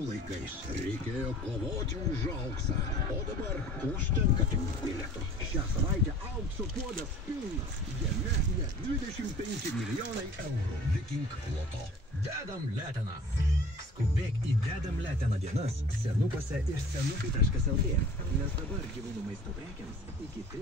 mūsų laikais reikėjo kovoti už auksą, o dabar užtenka tik bilieto. Šią savaitę aukso puodas pilnas, jame net 25 milijonai eurų. Viking Loto. Dedam leteną. Skubėk į Dedam leteną dienas senukuose ir senukai.lt, nes dabar gyvūnų maisto prekiams iki 30